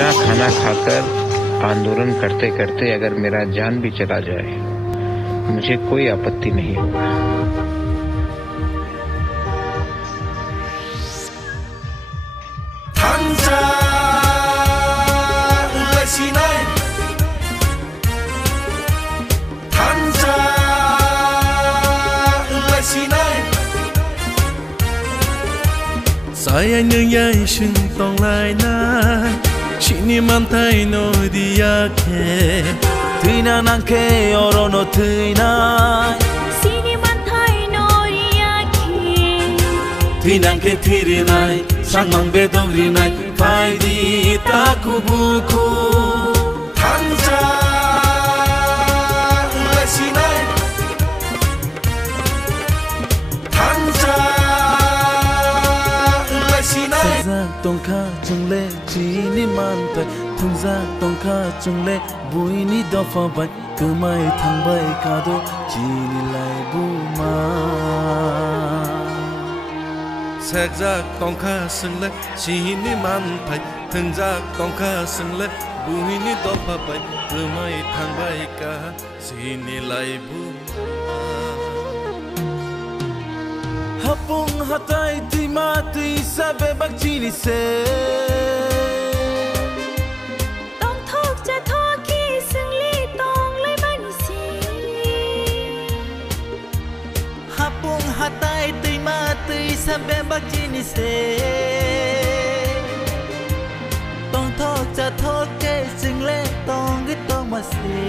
बिना खाना खाकर आंदोलन करते करते अगर मेरा जान भी चला जाए मुझे कोई आपत्ति नहीं होगा। Saya nương sừng tòng lại na, chỉ niệm man thay nô dia ke, thui na nang ke oro no thui na, chỉ niệm man thay nô dia ke, thui nang ke thiri nai, sang mang be dong ri nai, phai di ta ku bu ku, thanja ulasi nai, thanja. Thungza tong kha chung le chi ni man tai thungza tong kha chung le bui ni do fa bai tu mai thang bai ka do chi ni lai bu ma thungza tong kha sung le chi ni man tai thungza tong kha sung le bui ni do fa bai tu mai thang bai ka chi ni lai bu Hapung hatai ti mati sabe bak chini se tong thok cha thok ki sung li tong lai ban si Hapung hatai ti mati sabe bak chini se tong thok cha thok ke sung le tong ki tong ma se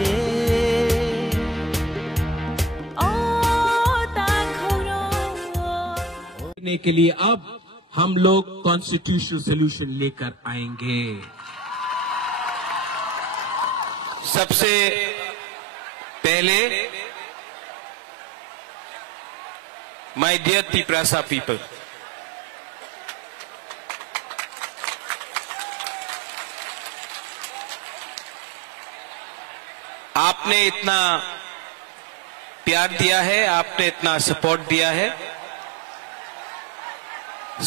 के लिए अब हम लोग constitutional solution लेकर आएंगे। सबसे पहले my dear Tiprasa people, आपने इतना प्यार दिया है, आपने इतना सपोर्ट दिया है,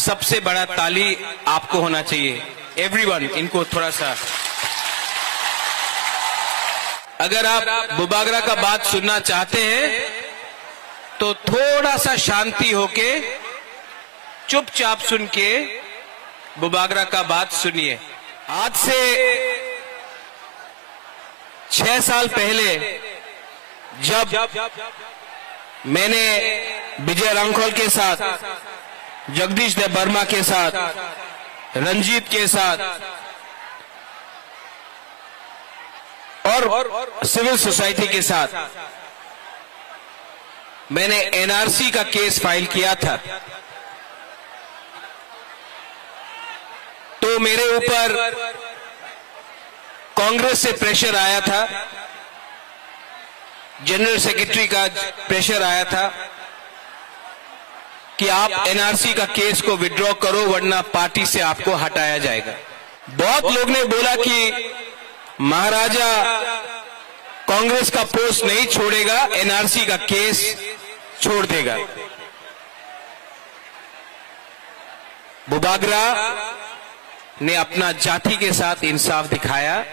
सबसे बड़ा ताली आपको होना चाहिए। एवरीवन, इनको थोड़ा सा, अगर आप बुबागरा का बात सुनना चाहते हैं तो थोड़ा सा शांति होके चुपचाप सुन के बुबागरा का बात सुनिए। आज से 6 साल पहले जब मैंने विजय रांखोल के साथ, जगदीश देव वर्मा के साथ, रंजीत के साथ और सिविल सोसाइटी के साथ मैंने एनआरसी का केस फाइल किया था, तो मेरे ऊपर कांग्रेस से प्रेशर आया था, जनरल सेक्रेटरी का प्रेशर आया था कि आप एनआरसी का केस को विड्रॉ करो वरना पार्टी से आपको हटाया जाएगा। बहुत लोग ने बोला कि महाराजा कांग्रेस का पोस्ट नहीं छोड़ेगा, एनआरसी का केस छोड़ देगा। बुबागरा ने अपना जाति के साथ इंसाफ दिखाया,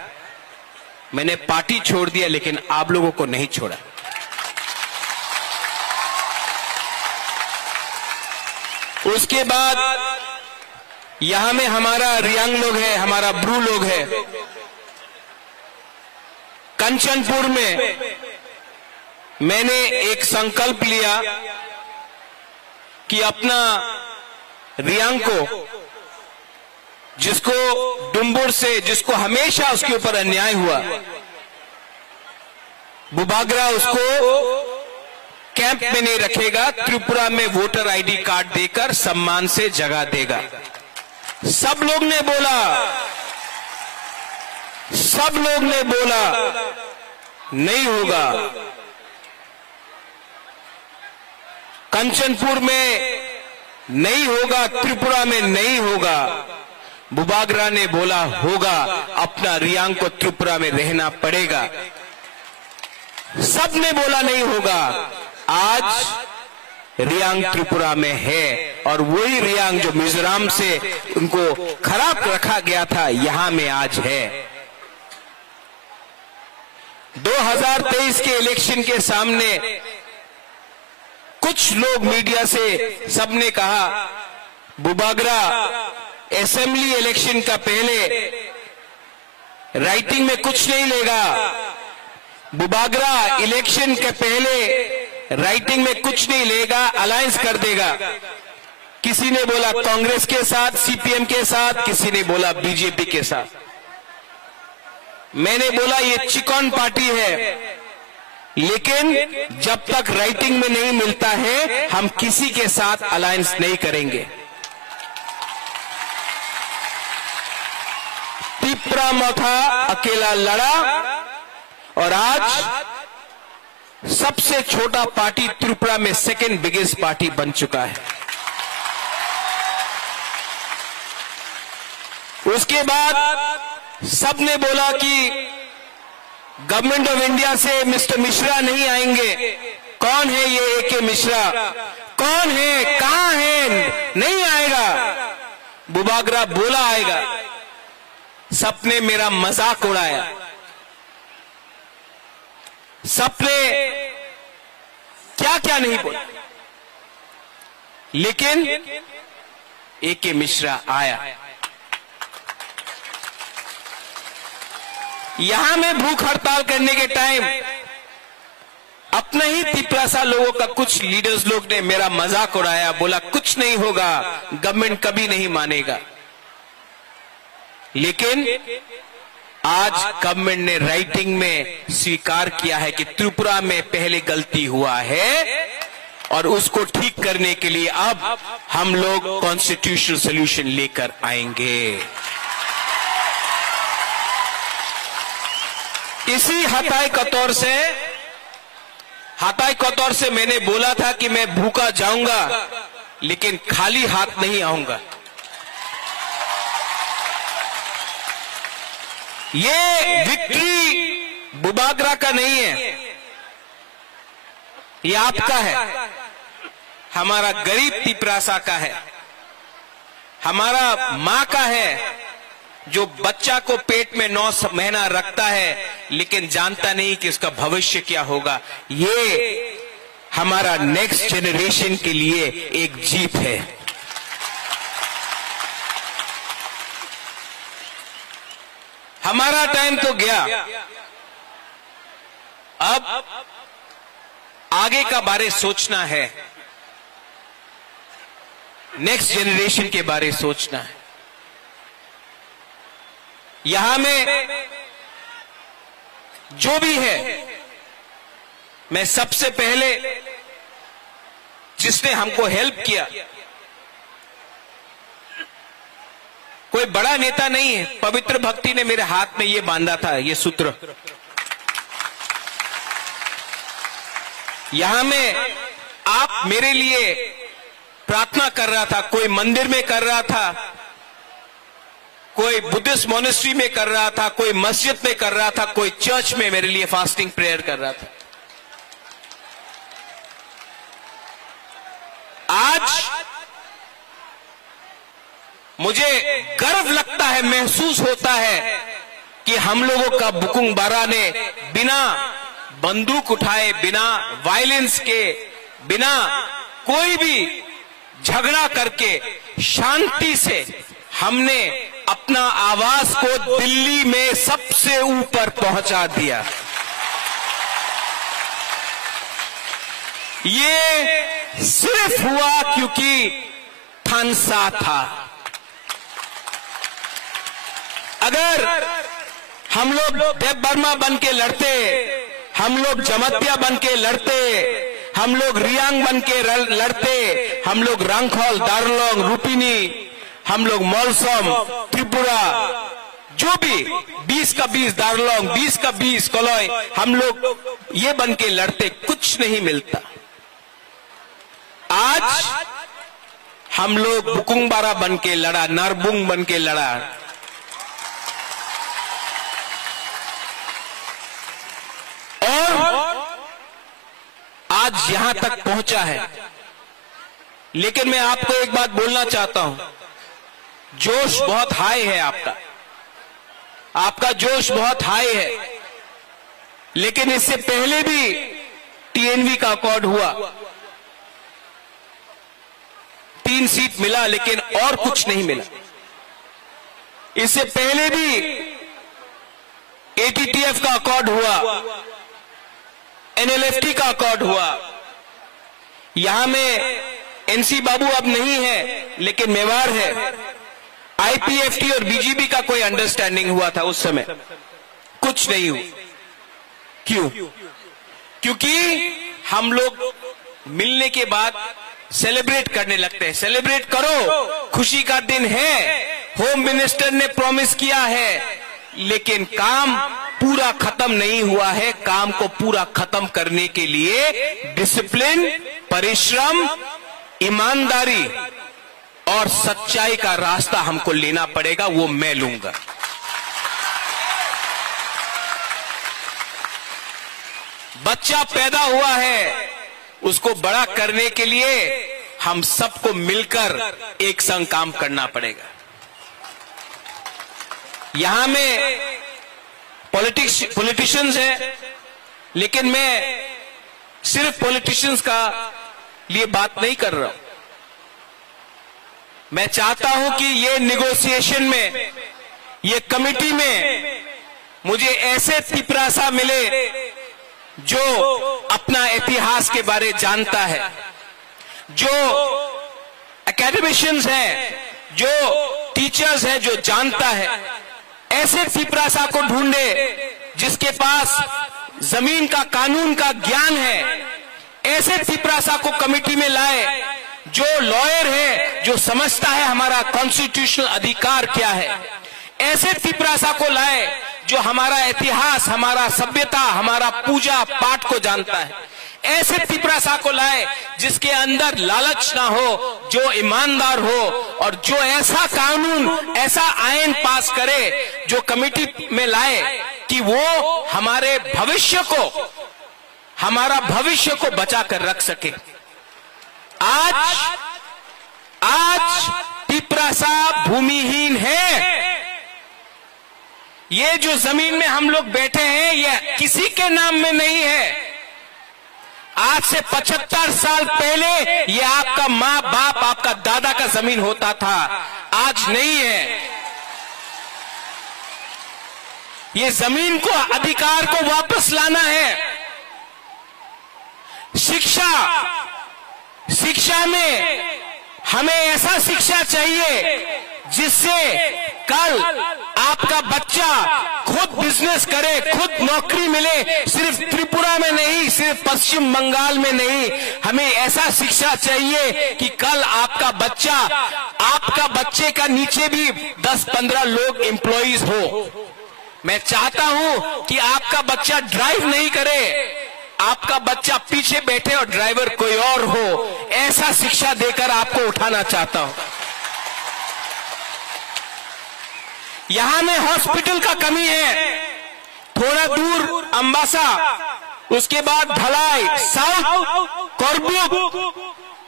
मैंने पार्टी छोड़ दिया लेकिन आप लोगों को नहीं छोड़ा। उसके बाद यहां में हमारा रियांग लोग है, हमारा ब्रू लोग है। कंचनपुर में मैंने एक संकल्प लिया कि अपना रियांग को, जिसको डुम्बुर से, जिसको हमेशा उसके ऊपर अन्याय हुआ, बुबागरा उसको कैंप में नहीं रखेगा, त्रिपुरा में वोटर आईडी कार्ड देकर सम्मान से जगह देगा। सब लोग ने बोला, सब लोग ने बोला नहीं होगा। कंचनपुर में नहीं होगा, त्रिपुरा में नहीं होगा। बुबागरा ने बोला होगा, अपना रियांग को त्रिपुरा में रहना पड़ेगा। सब ने बोला नहीं होगा। आज रियांग त्रिपुरा में है, और वही रियांग जो मिजोरम से उनको खराब रखा गया था यहां में आज है। 2023 के इलेक्शन के सामने कुछ लोग मीडिया से सबने कहा बुबागरा असेंबली इलेक्शन का पहले राइटिंग में कुछ नहीं लेगा, बुबागरा इलेक्शन के पहले राइटिंग में कुछ नहीं लेगा, अलायंस कर देगा। किसी ने बोला कांग्रेस के साथ, सीपीएम के साथ, किसी ने बोला बीजेपी के साथ। मैंने बोला ये चिकन पार्टी है, लेकिन जब तक राइटिंग में नहीं मिलता है हम किसी के साथ अलायंस नहीं करेंगे। त्रिपुरा मोथा अकेला लड़ा और आज सबसे छोटा पार्टी त्रिपुरा में सेकेंड बिगेस्ट पार्टी बन चुका है। उसके बाद सबने बोला कि गवर्नमेंट ऑफ इंडिया से मिस्टर मिश्रा नहीं आएंगे। कौन है ये एके मिश्रा? कौन है? कहां है? नहीं आएगा। बुबागरा बोला आएगा। सबने मेरा मजाक उड़ाया, सबने क्या क्या नहीं बोला, लेकिन एके मिश्रा आया। यहां में भूख हड़ताल करने के टाइम अपने ही तिपरासा लोगों का कुछ लीडर्स लोग ने मेरा मजाक उड़ाया, बोला कुछ नहीं होगा, गवर्नमेंट कभी नहीं मानेगा। लेकिन आज गवर्नमेंट ने राइटिंग में स्वीकार किया है कि त्रिपुरा में पहले गलती हुआ है और उसको ठीक करने के लिए अब हम लोग कॉन्स्टिट्यूशनल सॉल्यूशन लेकर आएंगे। इसी हताई कतौर से मैंने बोला था कि मैं भूखा जाऊंगा लेकिन खाली हाथ नहीं आऊंगा। ये विक्ट्री बुबागरा का नहीं है, ये आपका है, हमारा गरीब तिपरासा का है, हमारा मां का है जो बच्चा को पेट में 9 महीना रखता है लेकिन जानता नहीं कि उसका भविष्य क्या होगा। ये हमारा नेक्स्ट जनरेशन के लिए एक जीत है। हमारा टाइम तो गया, अब आगे का बारे सोचना है, नेक्स्ट जनरेशन के बारे सोचना है। यहां में जो भी है, मैं सबसे पहले जिसने हमको हेल्प किया, कोई बड़ा नेता नहीं है, पवित्र भक्ति ने मेरे हाथ में ये बांधा था, ये सूत्र। यहां में आप मेरे लिए प्रार्थना कर रहा था, कोई मंदिर में कर रहा था, कोई बुद्धिस्ट मोनेस्ट्री में कर रहा था, कोई मस्जिद में कर रहा था, कोई चर्च में मेरे लिए फास्टिंग प्रेयर कर रहा था। आज मुझे गर्व लगता है, महसूस होता है कि हम लोगों का बुकुंग बारा ने बिना बंदूक उठाए, बिना वायलेंस के, बिना कोई भी झगड़ा करके शांति से हमने अपना आवाज को दिल्ली में सबसे ऊपर पहुंचा दिया। ये सिर्फ हुआ क्योंकि थानसा था। अगर हम लोग देव बर्मा बन के लड़ते, हम लोग जमतिया बन के लड़ते, हम लोग रियांग बन के लड़ते, हम लोग रंगखोल, दारलोंग, रूपिनी, हम लोग मौलसम, त्रिपुरा, जो भी 20 का 20 दारलोंग, 20 का 20 कलोई, हम लोग ये बन के लड़ते, कुछ नहीं मिलता। आज हम लोग बुकुंग बारा बन के लड़ा, नारबुंग बन के लड़ा। और आज यहां तक पहुंचा है। लेकिन मैं आपको एक बात बोलना चाहता हूं, जोश बहुत हाई है आपका जोश बहुत हाई है। लेकिन इससे पहले भी टीएनवी का अकॉर्ड हुआ, 3 सीट मिला, लेकिन और कुछ नहीं मिला। इससे पहले भी एटीटीएफ का अकॉर्ड हुआ, एनएलएफटी का अकॉर्ड हुआ। यहां में एनसी बाबू अब नहीं है, लेकिन मेवाड़ है। आईपीएफटी और बीजेपी का कोई अंडरस्टैंडिंग हुआ था उस समय, कुछ नहीं हुआ। क्यों? क्योंकि हम लोग मिलने के बाद सेलिब्रेट करने लगते हैं। सेलिब्रेट करो, खुशी का दिन है, होम मिनिस्टर ने प्रॉमिस किया है, लेकिन काम पूरा खत्म नहीं हुआ है। काम को पूरा खत्म करने के लिए डिसिप्लिन, परिश्रम, ईमानदारी और सच्चाई का रास्ता हमको लेना पड़ेगा, वो मैं लूंगा। बच्चा पैदा हुआ है, उसको बड़ा करने के लिए हम सबको मिलकर एक संग काम करना पड़ेगा। यहां में पॉलिटिशियंस हैं, लेकिन मैं सिर्फ पॉलिटिशियंस का लिए बात नहीं कर रहा हूं। मैं चाहता हूं कि ये निगोशिएशन में, ये कमिटी में मुझे ऐसे तिपरासा मिले जो अपना इतिहास के बारे जानता है, जो एकेडमिशियंस हैं, जो टीचर्स हैं, जो जानता है। ऐसे तिपरासा को ढूंढे जिसके पास जमीन का, कानून का ज्ञान है। ऐसे तिपरासा को कमेटी में लाए जो लॉयर है, जो समझता है हमारा कॉन्स्टिट्यूशनल अधिकार क्या है। ऐसे तिपरासा को लाए जो हमारा इतिहास, हमारा सभ्यता, हमारा पूजा पाठ को जानता है। ऐसे तिपरासा को लाए जिसके अंदर लालच ना हो, जो ईमानदार हो, और जो ऐसा कानून, ऐसा आईन पास करे, जो कमेटी में लाए कि वो हमारे भविष्य को, हमारा भविष्य को बचा कर रख सके। आज तिपरासा भूमिहीन है। ये जो जमीन में हम लोग बैठे हैं, ये किसी के नाम में नहीं है। आज से 75 साल पहले ये आपका माँ बाप, आपका दादा का जमीन होता था, आज नहीं है। ये जमीन को, अधिकार को वापस लाना है। शिक्षा में हमें ऐसा शिक्षा चाहिए जिससे कल आपका बच्चा खुद बिजनेस करे, खुद नौकरी मिले। सिर्फ त्रिपुरा में नहीं, सिर्फ पश्चिम बंगाल में नहीं, हमें ऐसा शिक्षा चाहिए कि कल आपका बच्चे का नीचे भी 10-15 लोग एम्प्लॉइज हो। मैं चाहता हूं कि आपका बच्चा ड्राइव नहीं करे, आपका बच्चा पीछे बैठे और ड्राइवर कोई और हो। ऐसा शिक्षा देकर आपको उठाना चाहता हूं। यहां में हॉस्पिटल का कमी है, थोड़ा दूर अंबासा, उसके बाद ढलाई, साउथ कोरबुक,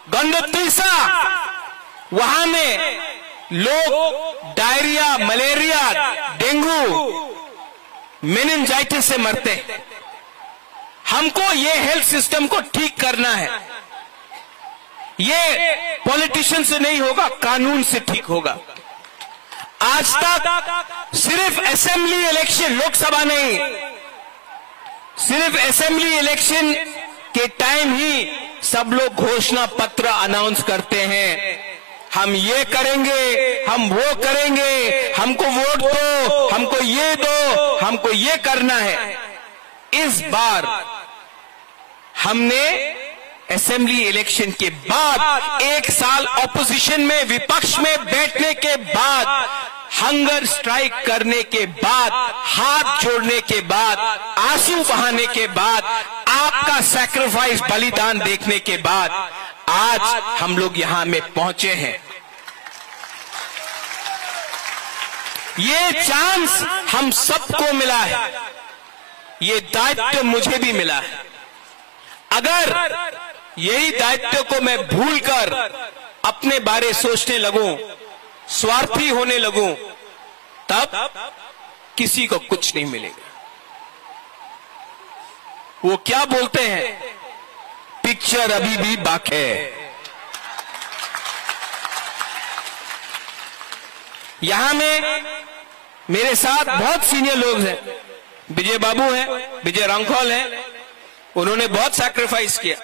गंडोत्रिसा, वहां में लोग डायरिया, मलेरिया, डेंगू, मेनिंजाइटिस से मरते हैं। हमको ये हेल्थ सिस्टम को ठीक करना है। ये पॉलिटिशियन से नहीं होगा, कानून से ठीक होगा। आज तक सिर्फ असेंबली इलेक्शन, लोकसभा नहीं, सिर्फ असेंबली इलेक्शन के टाइम ही सब लोग घोषणा पत्र अनाउंस करते हैं। हम ये करेंगे, हम वो करेंगे, हमको वोट दो, हमको ये दो, हमको ये करना है। इस बार हमने असेंबली इलेक्शन के बाद, 1 साल ऑपोजिशन में, विपक्ष में बैठने के बाद, हंगर स्ट्राइक करने के बाद, हाथ जोड़ने के बाद, आंसू बहाने के बाद, आपका सैक्रिफाइस, बलिदान देखने के बाद आज हम लोग यहां में पहुंचे हैं। ये चांस हम सबको मिला है, ये दायित्व मुझे भी मिला है। अगर यही दायित्व को मैं भूलकर अपने बारे सोचने लगूं, स्वार्थी होने लगूं, तब किसी को कुछ नहीं मिलेगा। वो क्या बोलते हैं, पिक्चर अभी भी बाकी है। यहां में मेरे साथ बहुत सीनियर लोग हैं, विजय बाबू हैं, विजय रंखौल हैं, उन्होंने बहुत सैक्रिफाइस किया।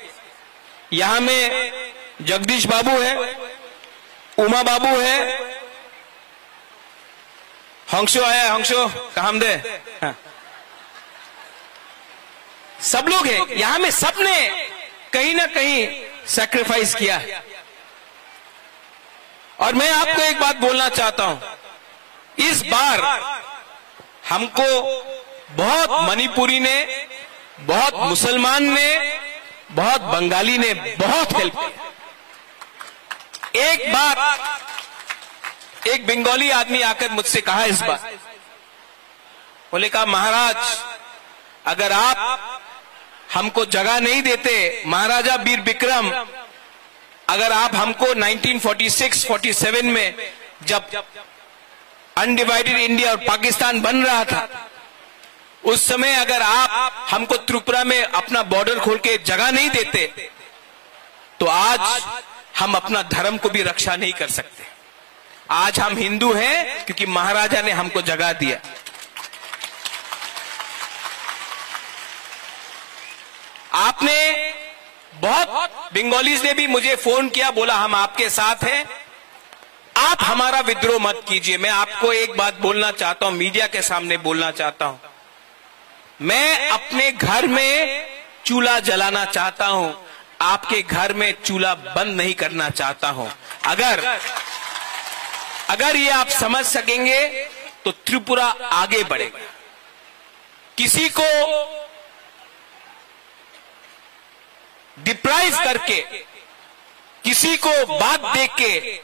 यहां में जगदीश बाबू है, उमा बाबू है, हंसो है, हंसो काम दे, हाँ। सब लोग हैं यहां में, सबने कहीं ना कहीं सैक्रिफाइस किया है। और मैं आपको एक बात बोलना चाहता हूं, इस बार हमको बहुत मणिपुरी ने, बहुत मुसलमान ने, बहुत बंगाली ने बहुत हेल्प किया। एक बार एक बंगाली आदमी आकर मुझसे कहा इस बार, बोले कहा महाराज अगर आप हमको जगह नहीं देते, महाराजा वीर विक्रम अगर आप हमको 1946-47 में जब अनडिवाइडेड इंडिया और पाकिस्तान बन रहा था, उस समय अगर आप हमको त्रिपुरा में अपना बॉर्डर खोल के जगह नहीं देते तो आज हम अपना धर्म को भी रक्षा नहीं कर सकते। आज हम हिंदू हैं क्योंकि महाराजा ने हमको जगह दिया। आपने बहुत बंगालीज ने भी मुझे फोन किया, बोला हम आपके साथ हैं, आप हमारा विद्रोह मत कीजिए। मैं आपको एक बात बोलना चाहता हूं, मीडिया के सामने बोलना चाहता हूं, मैं अपने घर में चूल्हा जलाना चाहता हूं, आपके घर में चूल्हा बंद नहीं करना चाहता हूं। अगर ये आप समझ सकेंगे तो त्रिपुरा आगे बढ़ेगा। किसी को डिप्राइव करके, किसी को बात देख के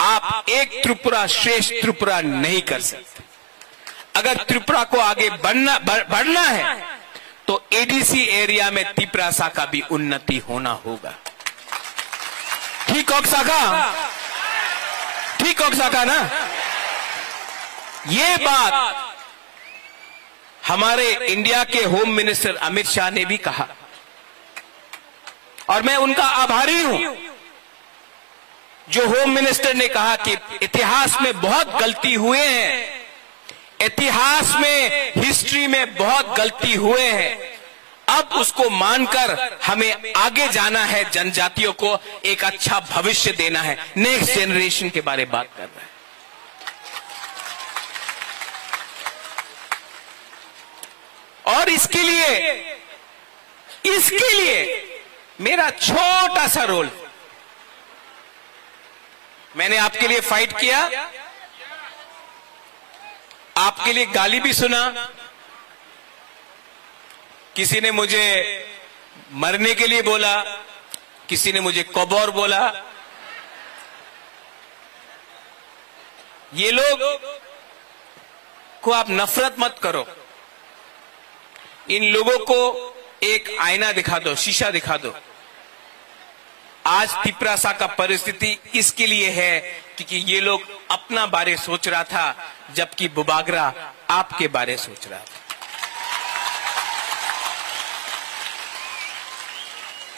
आप एक त्रिपुरा श्रेष्ठ त्रिपुरा नहीं कर सकते। अगर त्रिपुरा को आगे बढ़ना है तो एडीसी एरिया में तिपरासा का भी उन्नति होना होगा। ठीक ऑक्साका ना? ये बात हमारे इंडिया के होम मिनिस्टर अमित शाह ने भी कहा और मैं उनका आभारी हूं। जो होम मिनिस्टर ने कहा कि इतिहास में बहुत गलती हुए हैं, इतिहास में, हिस्ट्री में बहुत गलती हुए हैं, अब उसको मानकर हमें आगे जाना है, जनजातियों को एक अच्छा भविष्य देना है, नेक्स्ट जनरेशन के बारे में बात कर रहा है। और इसके लिए मेरा छोटा सा रोल, मैंने आपके लिए फाइट किया, आपके लिए गाली भी सुना, किसी ने मुझे मरने के लिए बोला, किसी ने मुझे कबौर बोला। ये लोग को आप नफरत मत करो, इन लोगों को एक आईना दिखा दो, शीशा दिखा दो। आज तिपरासा का परिस्थिति इसके लिए है क्योंकि ये लोग अपना बारे सोच रहा था, जबकि बुबागरा आपके बारे सोच रहा था।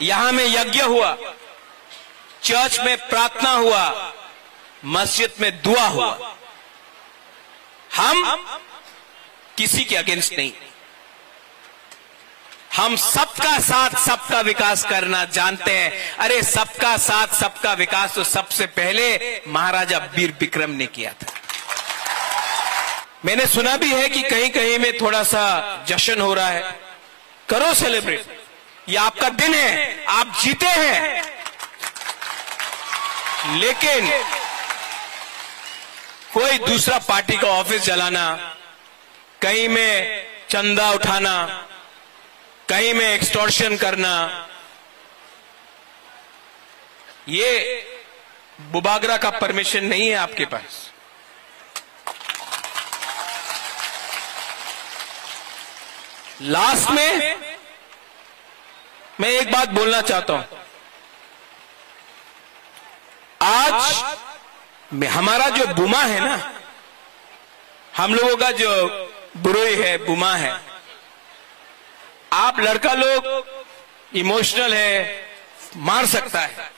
यहां में यज्ञ हुआ, चर्च में प्रार्थना हुआ, मस्जिद में दुआ हुआ। हम किसी के अगेंस्ट नहीं, हम सबका साथ सबका विकास करना जानते हैं। अरे सबका साथ सबका विकास तो सबसे पहले महाराजा वीर विक्रम ने किया था। मैंने सुना भी है कि कहीं कहीं में थोड़ा सा जश्न हो रहा है, करो सेलिब्रेट, ये आपका दिन है, आप जीते हैं। लेकिन कोई दूसरा पार्टी का ऑफिस जलाना, कहीं में चंदा उठाना, कहीं में एक्सटॉर्शन करना, ये बुबागरा का परमिशन नहीं है आपके पास। लास्ट में मैं एक बात बोलना चाहता हूं, आज हमारा जो बुमा है ना, हम लोगों का जो बुरोई है, बुमा है, आप लड़का लोग इमोशनल है, मार सकता है।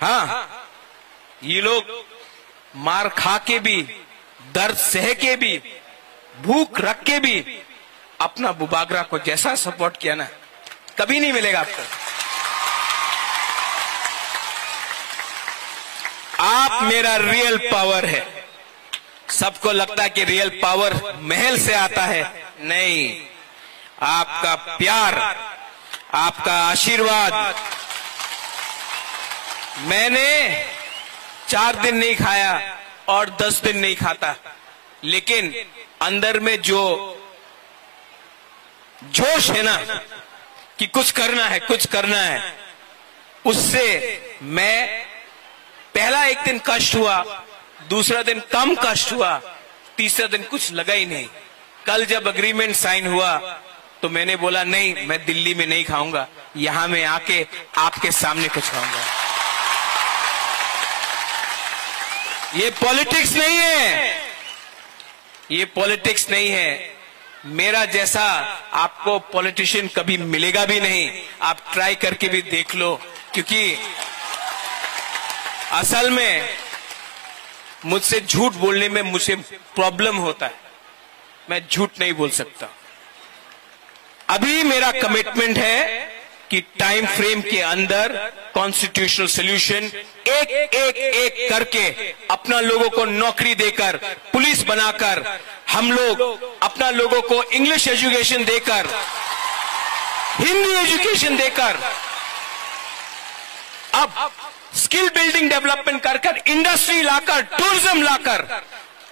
हाँ, ये लोग मार खा के भी, दर्द सह के भी, भूख रख के भी अपना बुबागरा को जैसा सपोर्ट किया ना, कभी नहीं मिलेगा आपको। आप मेरा रियल पावर है। सबको लगता है कि रियल पावर महल से आता है, नहीं, आपका प्यार, आपका आशीर्वाद। मैंने 4 दिन नहीं खाया और 10 दिन नहीं खाता, लेकिन अंदर में जो जोश है ना कि कुछ करना है, कुछ करना है, उससे मैं पहला एक दिन कष्ट हुआ, दूसरा दिन कम कष्ट हुआ, तीसरा दिन कुछ लगा ही नहीं। कल जब अग्रीमेंट साइन हुआ तो मैंने बोला नहीं, मैं दिल्ली में नहीं खाऊंगा, यहां मैं आके आपके सामने कुछ खाऊंगा। ये पॉलिटिक्स नहीं है, ये पॉलिटिक्स नहीं है। मेरा जैसा आपको पॉलिटिशियन कभी मिलेगा भी नहीं। आप ट्राई करके भी देख लो, क्योंकि असल में मुझसे झूठ बोलने में मुझे प्रॉब्लम होता है, मैं झूठ नहीं बोल सकता। अभी मेरा कमिटमेंट है कि टाइम फ्रेम के अंदर कॉन्स्टिट्यूशनल सॉल्यूशन एक करके अपना लोगों को नौकरी देकर, पुलिस बनाकर, हम लोग अपना लोगों को इंग्लिश एजुकेशन देकर, हिंदी एजुकेशन देकर, अब स्किल बिल्डिंग डेवलपमेंट कर इंडस्ट्री लाकर, टूरिज्म लाकर,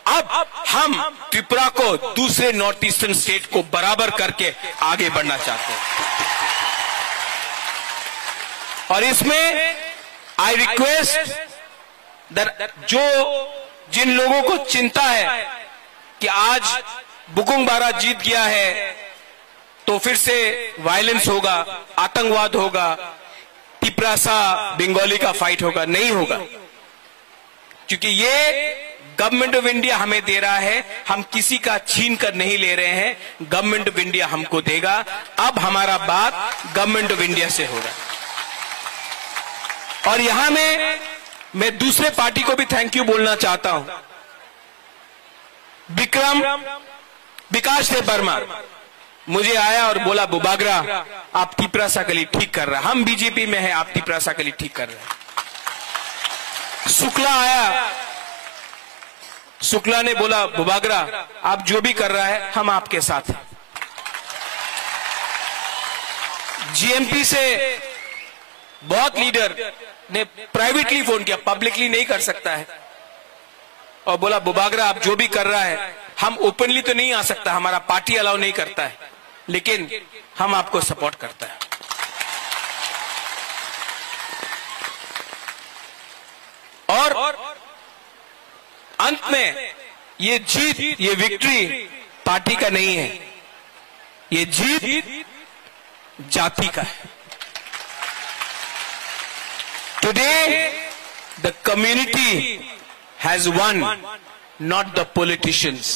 अब हम त्रिपुरा को दूसरे नॉर्थ ईस्टर्न स्टेट को बराबर करके आगे बढ़ना चाहते हैं। और इसमें आई रिक्वेस्ट जिन लोगों को चिंता है कि आज बुकुंग बारा जीत गया है तो फिर से वायलेंस होगा, आतंकवाद होगा, तिपरासा बंगाली का फाइट होगा, नहीं होगा, क्योंकि ये गवर्नमेंट ऑफ इंडिया हमें दे रहा है, हम किसी का छीन कर नहीं ले रहे हैं, गवर्नमेंट ऑफ इंडिया हमको देगा। अब हमारा बात गवर्नमेंट ऑफ इंडिया से हो रहा है। और यहां मैं दूसरे पार्टी को भी थैंक यू बोलना चाहता हूं। विकास देव वर्मा मुझे आया और बोला, बुबागरा आप तिपरासा गली ठीक कर रहे हैं, हम बीजेपी में हैं, आप तिपरासा गली ठीक कर रहे हैं। शुक्ला आया, शुक्ला ने बोला, बुबागरा आप जो भी कर रहा है हम आपके साथ हैं। जीएमपी से बहुत लीडर ने प्राइवेटली फोन किया, पब्लिकली नहीं कर सकता है, और बोला बुबागरा आप जो भी कर रहा है, हम ओपनली तो नहीं आ सकता, हमारा पार्टी अलाउ नहीं करता है, लेकिन हम आपको सपोर्ट करता है। और अंत में ये जीत, ये विक्ट्री पार्टी का नहीं है, ये जीत जाति का है। Today, the community has won, not the politicians.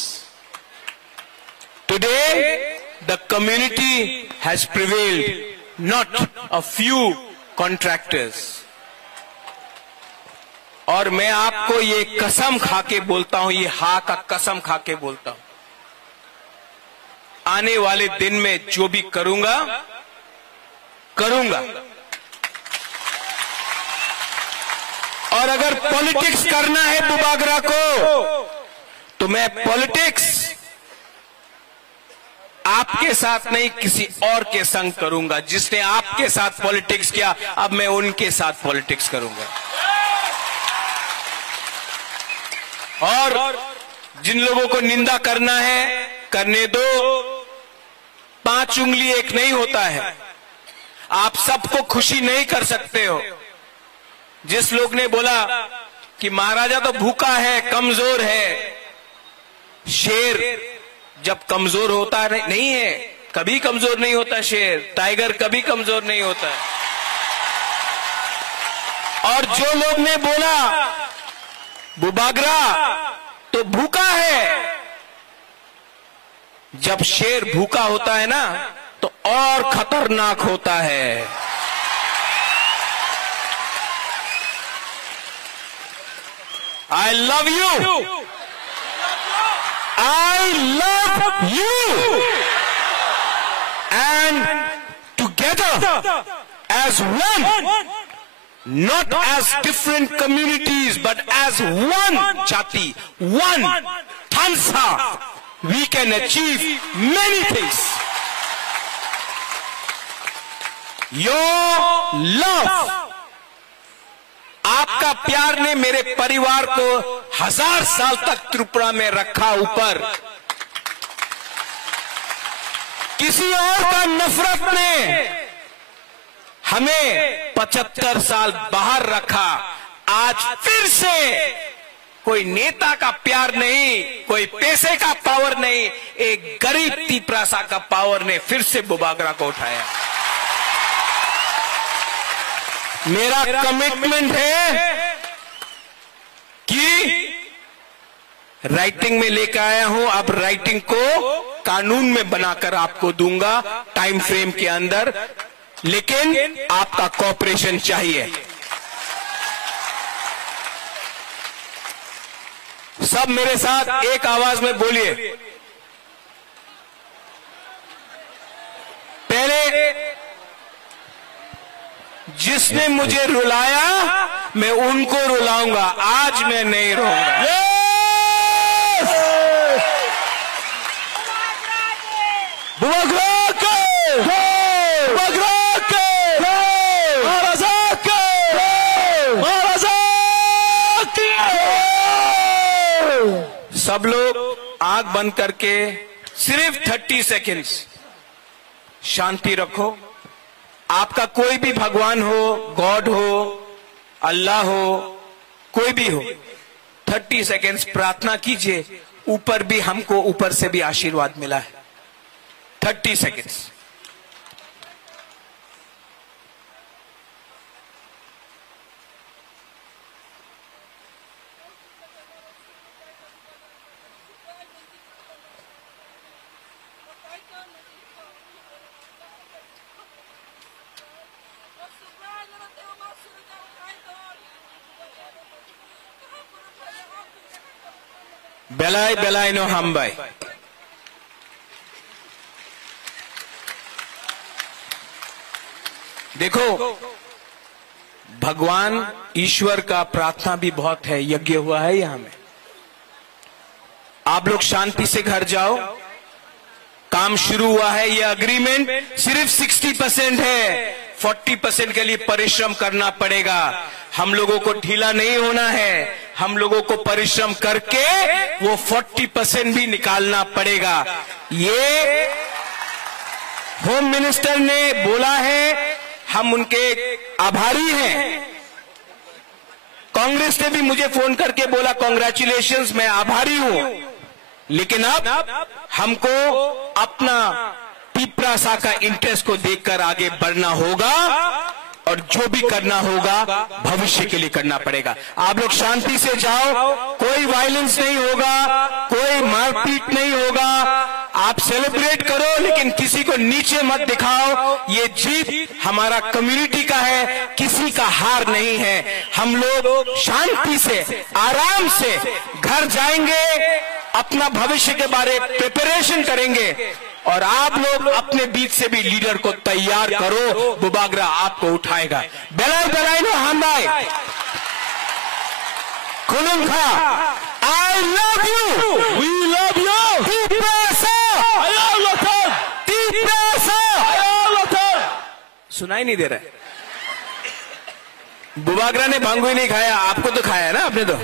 Today, the community has prevailed, not a few contractors. और मैं आपको ये कसम खा के बोलता हूं, ये हा का कसम खा के बोलता हूं, आने वाले दिन में जो भी करूंगा और अगर पॉलिटिक्स करना है बुबागरा को, तो मैं पॉलिटिक्स आपके साथ नहीं, किसी और के संग करूंगा। जिसने आपके साथ पॉलिटिक्स किया, अब मैं उनके साथ पॉलिटिक्स करूंगा। और जिन लोगों को निंदा करना है करने दो, 5 उंगली एक नहीं होता है, आप सबको खुशी नहीं कर सकते हो। जिस लोग ने बोला कि महाराजा तो भूखा है, कमजोर है, शेर जब कमजोर होता नहीं है, कभी कमजोर नहीं होता शेर, टाइगर कभी कमजोर नहीं होता है। और जो लोग ने बोला बुबागरा तो भूखा है, जब शेर भूखा होता है ना तो और खतरनाक होता है। आई love you, I love you, and together as one, not as different communities, but as one jati, one Tansa, we can achieve many things. Your love, आपका प्यार ने मेरे परिवार को 1000 साल तक त्रिपुरा में रखा ऊपर। किसी और का नफरत ने हमें 75 साल बाहर रखा। आज फिर से कोई नेता का प्यार नहीं, कोई पैसे का पावर नहीं, एक गरीब तिपरासा का पावर ने फिर से बुबागरा को उठाया। मेरा कमिटमेंट है कि राइटिंग में लेकर आया हूं, अब राइटिंग को कानून में बनाकर आपको दूंगा टाइम फ्रेम के अंदर, लेकिन आपका कोऑपरेशन चाहिए। सब मेरे साथ एक आवाज में बोलिए। पहले जिसने मुझे रुलाया मैं उनको रुलाऊंगा, आज मैं नहीं रोऊंगा। सब लोग आंख बंद करके सिर्फ 30 सेकेंड्स शांति रखो। आपका कोई भी भगवान हो, गॉड हो, अल्लाह हो, कोई भी हो, 30 सेकेंड्स प्रार्थना कीजिए। ऊपर भी हमको ऊपर से भी आशीर्वाद मिला है। 30 सेकेंड्स। बेलाई बेलाई नो हम भाई। देखो, भगवान ईश्वर का प्रार्थना भी बहुत है, यज्ञ हुआ है यहां में। आप लोग शांति से घर जाओ। काम शुरू हुआ है, ये अग्रीमेंट सिर्फ 60% है, 40% के लिए परिश्रम करना पड़ेगा। हम लोगों को ढीला नहीं होना है, हम लोगों को परिश्रम करके वो 40% भी निकालना पड़ेगा। ये होम मिनिस्टर ने बोला है, हम उनके आभारी हैं। कांग्रेस ने भी मुझे फोन करके बोला कांग्रेचुलेशंस, मैं आभारी हूं। लेकिन अब हमको अपना तिपरासा का इंटरेस्ट को देखकर आगे बढ़ना होगा और जो भी करना होगा भविष्य के लिए करना पड़ेगा। आप लोग शांति से जाओ, कोई वायलेंस नहीं होगा, कोई मारपीट नहीं होगा। आप सेलिब्रेट करो, लेकिन किसी को नीचे मत दिखाओ। ये जीत हमारा कम्युनिटी का है, किसी का हार नहीं है। हम लोग शांति से आराम से घर जाएंगे, अपना भविष्य के बारे प्रिपरेशन करेंगे और आप लोग अपने बीच से भी लीडर को तैयार करो। बुबागरा आपको उठाएगा। बेलाई बेलाई नो हम भाई खुलुंखा। I love you, we love you. Tiprasa, Tiprasa. सुनाई नहीं दे रहा है। बुबागरा ने भांगू ही नहीं खाया, आपको तो खाया है ना आपने तो।